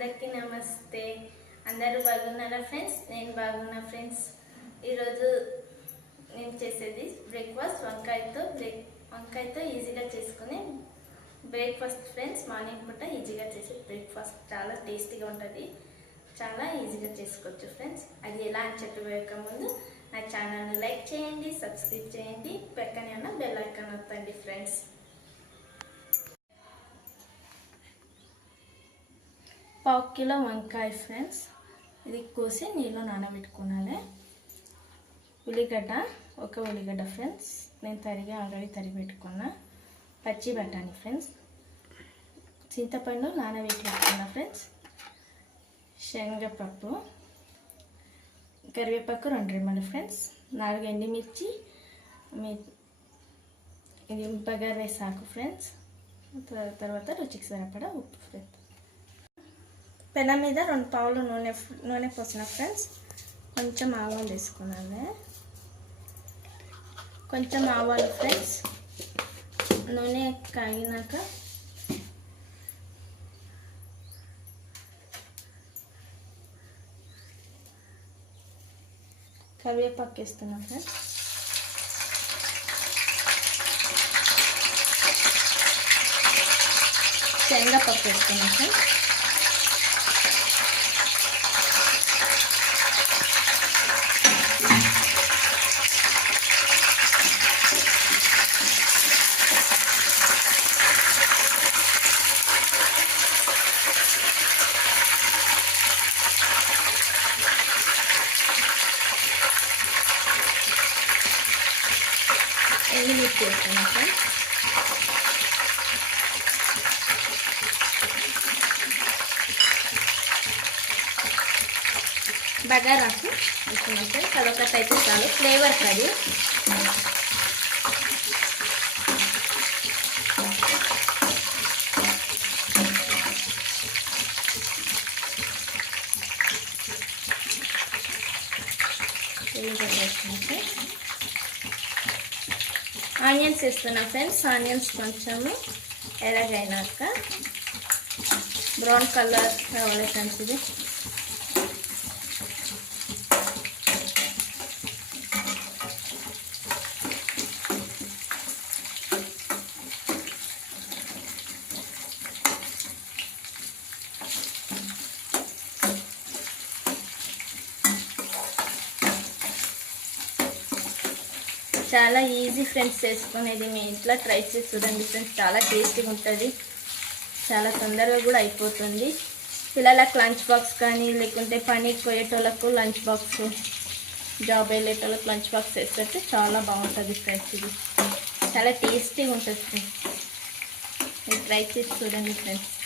అందరికీ నమస్తే. అందరూ బాగున్నారా ఫ్రెండ్స్? నేను బాగున్నా ఫ్రెండ్స్. ఈరోజు నేను చేసేది బ్రేక్ఫాస్ట్ వంకాయతో ఈజీగా చేసుకునే బ్రేక్ఫాస్ట్ ఫ్రెండ్స్. మార్నింగ్ పూట ఈజీగా చేసే బ్రేక్ఫాస్ట్ చాలా టేస్టీగా ఉంటుంది, చాలా ఈజీగా చేసుకోవచ్చు ఫ్రెండ్స్. అది ఎలా అని చెప్పబోయే ముందు నా ఛానల్ని లైక్ చేయండి, సబ్స్క్రైబ్ చేయండి, పక్కనే ఉన్న బెల్ ఐకాన్ నొక్కండి ఫ్రెండ్స్. పావు కిలో వంకాయ ఫ్రెండ్స్, ఇది కోసి నీళ్ళు నానబెట్టుకోవాలి. ఒక ఉల్లిగడ్డ ఫ్రెండ్స్, నేను ఆల్రెడీ తరిగి పెట్టుకున్నా. పచ్చి బఠానీ ఫ్రెండ్స్, చింతపండు నానబెట్టి పెట్టుకున్నా ఫ్రెండ్స్. శనగపప్పు, కరివేపాకు 2 రెమ్మలు ఫ్రెండ్స్, 4 ఎండుమిర్చి, ఇది బగారా రైస్ ఆకు ఫ్రెండ్స్. తర్వాత రుచికి సరిపడా ఉప్పు ఫ్రెండ్స్. పెనం మీద 2 పావులు నూనె పోసిన ఫ్రెండ్స్. కొంచెం ఆవాలు వేసుకున్నాను. కొంచెం ఆవాలు ఫ్రెండ్స్. నూనె కాగినాక కరివేపాకు వేస్తున్నాం ఫ్రెండ్స్. శనగపప్పు వేస్తున్నాం ఫ్రెండ్స్. ఎండుమిర్చి వేస్తున్నాం ఫ్రెండ్స్. బగారాకు వేస్తున్నాం ఫ్రెండ్స్. అదొకటి అయితే చాలు, ఫ్లేవర్ అది. ఆనియన్స్ వేస్తున్నా ఫ్రెండ్స్. ఆనియన్స్ కొంచెము ఎర్రగైనాక బ్రౌన్ కలర్ రావాలి ఫ్రెండ్స్. ఇది చాలా ఈజీ ఫ్రెండ్స్ చేసుకునేది. మీ ఇంట్లో ట్రై చేసి చూడండి ఫ్రెండ్స్, చాలా టేస్టీగా ఉంటుంది, చాలా తొందరగా కూడా అయిపోతుంది. పిల్లలకు లంచ్ బాక్స్ కానీ, లేకుంటే పనికి పోయేటోళ్ళకు లంచ్ బాక్స్, జాబ్ వెళ్ళేటోళ్ళకి లంచ్ బాక్స్ వేస్తే చాలా బాగుంటుంది ఫ్రెండ్స్. ఇది చాలా టేస్టీగా ఉంటుంది ఫ్రెండ్స్, మీరు ట్రై చేసి చూడండి ఫ్రెండ్స్.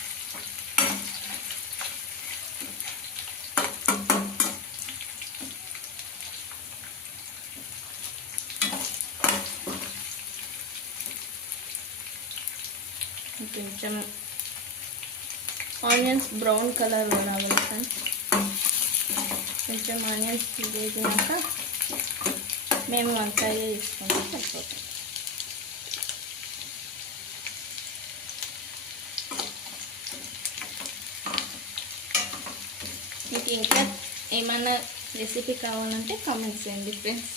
కొంచెం ఆనియన్స్ బ్రౌన్ కలర్ రావాలి ఫ్రెండ్స్. కొంచెం ఆనియన్స్ వేసినాక మేము వంకాయ వేసుకుంటే సరిపోతుంది. మీకు ఇంకా ఏమన్నా రెసిపీ కావాలంటే కామెంట్ చేయండి ఫ్రెండ్స్.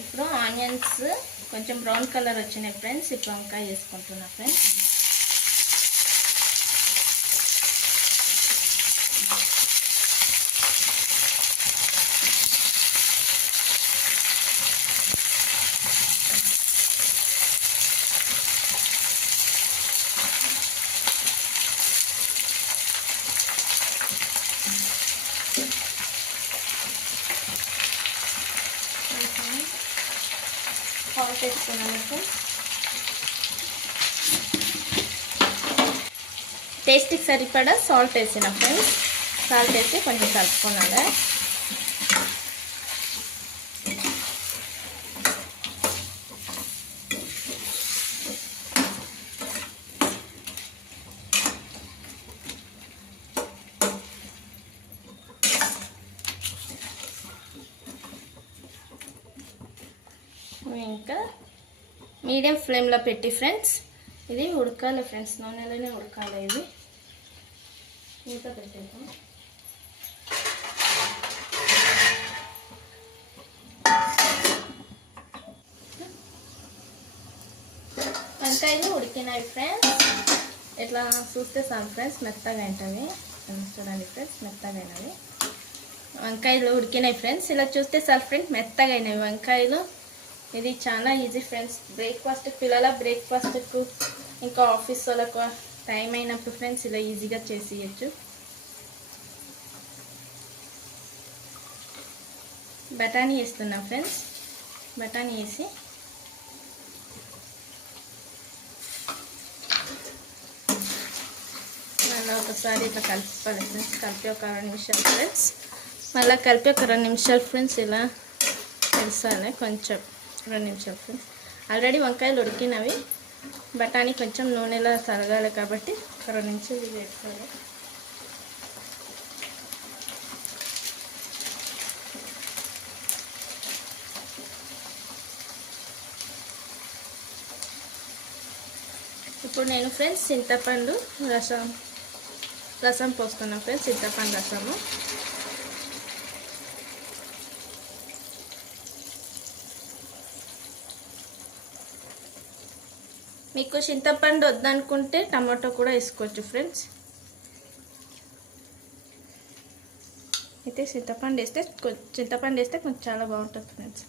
ఇప్పుడు ఆనియన్స్ కొంచెం బ్రౌన్ కలర్ వచ్చినాయి ఫ్రెండ్స్. ఇప్పుడు వంకాయ వేసుకుంటున్నా ఫ్రెండ్స్. సాల్ట్ వేసుకున్నాను ఫ్రెండ్స్. టేస్ట్కి సరిపడా సాల్ట్ వేసిన ఫ్రెండ్స్. సాల్ట్ వేసి కొంచెం కలుపుకున్నాను. ఇంకా మీడియం ఫ్లేమ్లో పెట్టి ఫ్రెండ్స్ ఇది ఉడకాలి ఫ్రెండ్స్. నూనెలోనే ఉడకాలి. ఇది మూత పెట్టేద్దాం. వంకాయలు ఉడికినాయి ఫ్రెండ్స్. ఇట్లా చూస్తే చాలు ఫ్రెండ్స్, మెత్తగా అయినవి. చూడండి ఫ్రెండ్స్, మెత్తగా అయినవి వంకాయలు ఉడికినాయి ఫ్రెండ్స్. ఇలా చూస్తే చాలు ఫ్రెండ్స్, మెత్తగా అయినవి వంకాయలు. ఇది చాలా ఈజీ ఫ్రెండ్స్. బ్రేక్ఫాస్ట్, పిల్లల బ్రేక్ఫాస్ట్కు ఇంకా ఆఫీస్ వాళ్ళకు టైం అయినప్పుడు ఫ్రెండ్స్ ఇలా ఈజీగా చేసేయచ్చు. బఠానీ వేస్తున్నాం ఫ్రెండ్స్. బఠానీ వేసి మళ్ళీ ఒకసారి ఇట్లా కలుపుకోవాలి ఫ్రెండ్స్. కలిపి ఒక 2 నిమిషాలు ఫ్రెండ్స్. మళ్ళీ కలిపి ఒక 2 నిమిషాలు ఫ్రెండ్స్. ఇలా కలిసాలి కొంచెం 2 నిమిషాలు ఫ్రెండ్స్. ఆల్రెడీ వంకాయలు ఉడికినవి. బఠానీ కొంచెం నూనెలో తరగాలి కాబట్టి 2 నిమిషాలు ఇది వేసుకోవాలి. ఇప్పుడు నేను ఫ్రెండ్స్ చింతపండు రసం పోస్తున్నాను ఫ్రెండ్స్. చింతపండు రసము మీకు చింతపండు వద్దనుకుంటే టమాటో కూడా వేసుకోవచ్చు ఫ్రెండ్స్. అయితే చింతపండు వేస్తే కొంచెం చాలా బాగుంటుంది ఫ్రెండ్స్.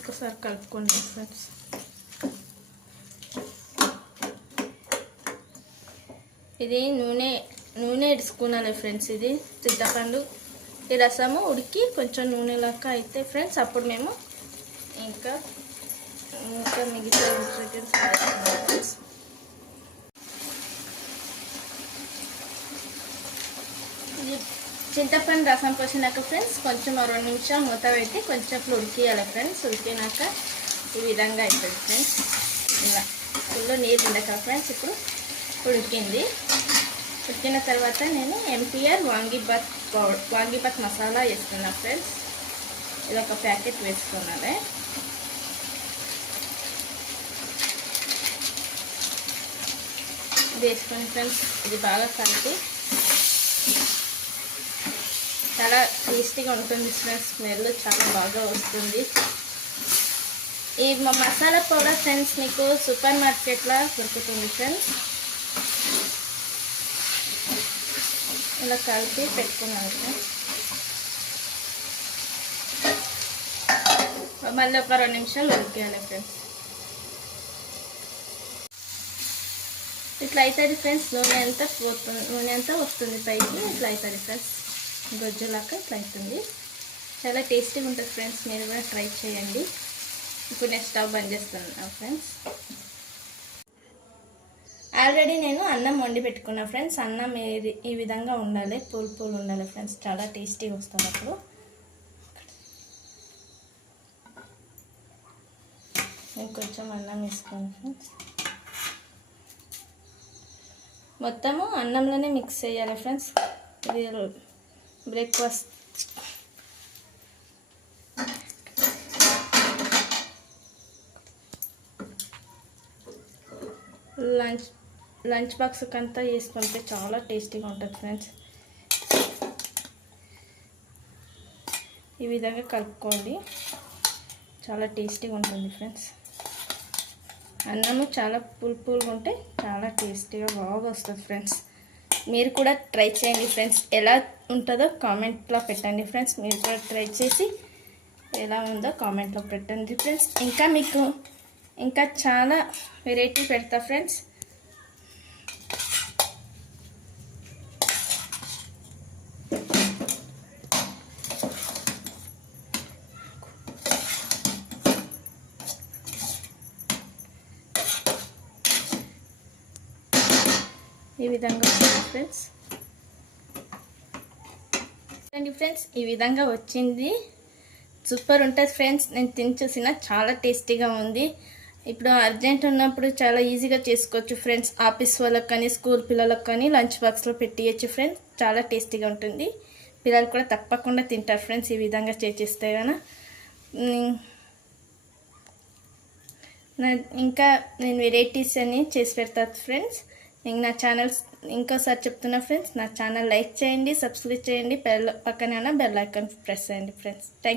ఒకసారి కలుపుకోండి ఫ్రెండ్స్. ఇది నూనె ఇడుచుకున్నాను ఫ్రెండ్స్. ఇది చింతపండు ఈ రసము ఉడికి కొంచెం నూనెలాగా అయితే ఫ్రెండ్స్ అప్పుడు మేము ఇంకా మిగతా ఇంగ్రీడియంట్స్ ఫ్రెండ్స్. ఇది చింతపండు రసం పోసినాక ఫ్రెండ్స్ కొంచెం 2 నిమిషాలు మూత పెట్టి కొంచెం ఉడికియాలి ఫ్రెండ్స్. ఉడికినాక ఈ విధంగా అవుతుంది ఫ్రెండ్స్. ఇలా ఫుల్ నీరు ఉండక ఫ్రెండ్స్. ఇప్పుడు ఉడికింది. ఉడికిన తర్వాత నేను ఎంపీఆర్ వాంగిబాత్ మసాలా వేస్తున్నా ఫ్రెండ్స్. ఇది ఒక ప్యాకెట్ వేసుకున్నాను. వేసుకొని ఫ్రెండ్స్ ఇది బాగా కలిపి చాలా టేస్టీగా ఉంటుంది ఫ్రెండ్స్. స్మెల్ చాలా బాగా వస్తుంది. ఈ మసాలా పౌడర్ ఫ్రెండ్స్ మీకు సూపర్ మార్కెట్లో దొరుకుతుంది ఫ్రెండ్స్. ఇలా కలిపి పెట్టుకున్నాను ఫ్రెండ్స్. మళ్ళీ ఒక 2 నిమిషాలు ఉడికేయాలి ఫ్రెండ్స్. ఇట్లా అవుతుంది ఫ్రెండ్స్. నూనె అంతా వస్తుంది పైకి. ఇట్లా అవుతుంది ఫ్రెండ్స్. గొజ్జులాగా ఇట్లా అవుతుంది. చాలా టేస్టీగా ఉంటుంది ఫ్రెండ్స్. మీరు కూడా ట్రై చేయండి. ఇప్పుడు నేను స్టవ్ బంద్ చేస్తున్నాను ఫ్రెండ్స్. ఆల్రెడీ నేను అన్నం వండి పెట్టుకున్నా ఫ్రెండ్స్. అన్నం ఈ విధంగా ఉండాలి, పూలు ఉండాలి ఫ్రెండ్స్. చాలా టేస్టీగా వస్తుంది అప్పుడు. ఇంకొంచెం అన్నం వేసుకోండి ఫ్రెండ్స్. మొత్తము అన్నంలోనే మిక్స్ చేయాలి ఫ్రెండ్స్. ఇది బ్రేక్ఫాస్ట్ లంచ్ బాక్స్కి అంతా వేసుకుంటే చాలా టేస్టీగా ఉంటుంది ఫ్రెండ్స్. ఈ విధంగా కలుపుకోండి. చాలా టేస్టీగా ఉంటుంది ఫ్రెండ్స్. అన్నము చాలా పులుపులుగా ఉంటే చాలా టేస్టీగా బాగా వస్తుంది ఫ్రెండ్స్. మీరు కూడా ట్రై చేయండి ఫ్రెండ్స్. ఎలా ఉంటుందో కామెంట్లో పెట్టండి ఫ్రెండ్స్. మీరు కూడా ట్రై చేసి ఎలా ఉందో కామెంట్లో పెట్టండి ఫ్రెండ్స్. ఇంకా మీకు ఇంకా చాలా వెరైటీ పెడతా ఫ్రెండ్స్. ఈ విధంగా వచ్చింది ఫ్రెండ్స్. చూడండి ఫ్రెండ్స్, ఈ విధంగా వచ్చింది. సూపర్ ఉంటుంది ఫ్రెండ్స్. నేను తిని చూసిన చాలా టేస్టీగా ఉంది. ఇప్పుడు అర్జెంట్ ఉన్నప్పుడు చాలా ఈజీగా చేసుకోవచ్చు ఫ్రెండ్స్. ఆఫీస్ వాళ్ళకి కానీ స్కూల్ పిల్లలకు కానీ లంచ్ బాక్స్లో పెట్టియచ్చు ఫ్రెండ్స్. చాలా టేస్టీగా ఉంటుంది. పిల్లలు కూడా తప్పకుండా తింటారు ఫ్రెండ్స్ ఈ విధంగా చేస్తే కనుక. ఇంకా నేను వెరైటీస్ అని చేసి పెడతాను ఫ్రెండ్స్. నా ఛానల్ ఇంకోసారి చెప్తున్నా ఫ్రెండ్స్, నా ఛానల్ లైక్ చేయండి, సబ్స్క్రైబ్ చేయండి, పక్కనే ఉన్న బెల్ ఐకాన్ ప్రెస్ చేయండి ఫ్రెండ్స్. థ్యాంక్